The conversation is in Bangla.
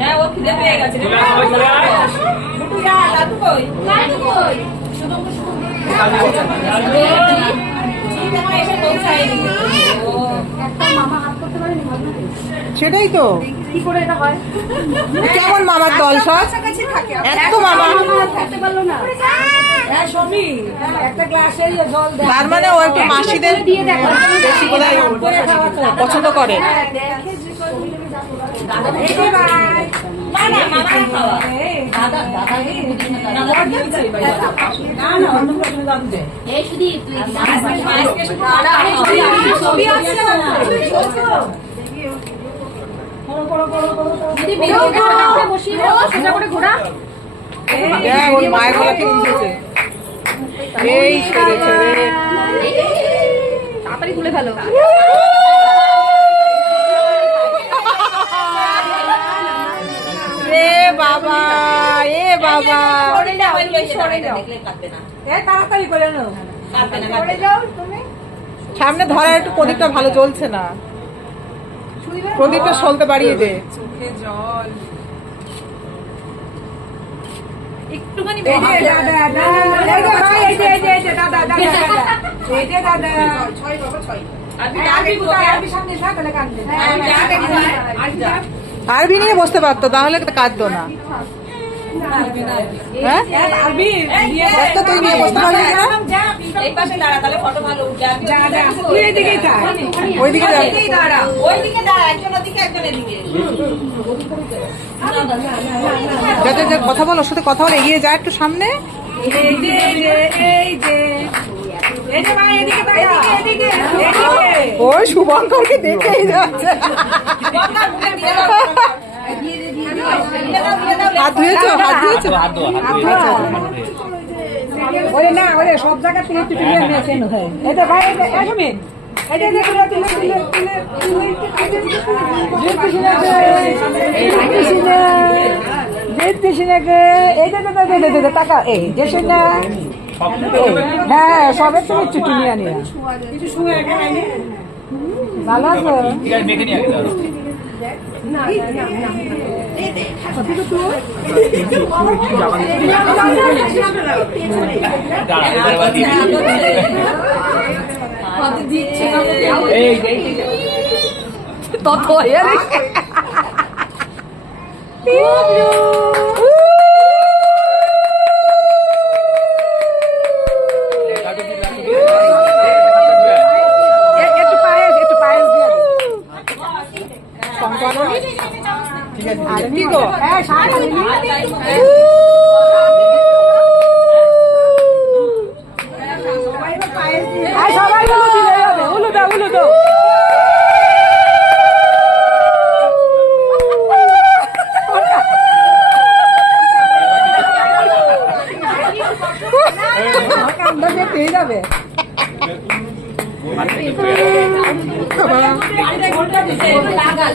হ্যাঁ ও খিদে পেয়ে গেছে দুটো যা দাদু কই দাদু কই সেটাই তো কি করে এটা হয় কেমন মামার দল সব এত মামা তার মানে ও একটু মাসিদের বেশি বোধহয় পছন্দ করে ওর মায়ের গলাকে উঠেছে এই ছেড়ে ছেড়ে তাড়াতাড়ি খুলে ফেলো এ বাবা এ বাবা তাড়াতাড়ি করে নাও সামনে ধরা একটু প্রদীপটা ভালো জ্বলছে না প্রদীপটা সলতে বাড়িয়ে দে একটুখানি আরবি নিয়ে বসতে পারতো তাহলে কাঁদতো না হ্যাঁ তো তুই নিয়ে বসতে পারবি না এই পাশে দাঁড়া তাহলে ফটো ভালো উঠবে ওইদিকে দাঁড়া ওইদিকে দাঁড়া একজন ওদিকে একজন এদিকে যাতে যে কথা বল ওর সাথে কথা বলে এগিয়ে যায় একটু সামনে ওই শুভঙ্করকে দেখেই যাচ্ছে হাত ধুয়েছো হাত ধুয়েছো ওরে না ওরে সব জায়গা থেকে একটু তুলে নিয়েছেন এটা ভাই এটা শুনেন এটা দেখে তুলে টাকা এই দেশে না হ্যাঁ সবের তুমি একটু নিয়ে নিয়ে ভালো আছো তত কি গো সবাই উলু দাও উলু দাও যাবে লাগা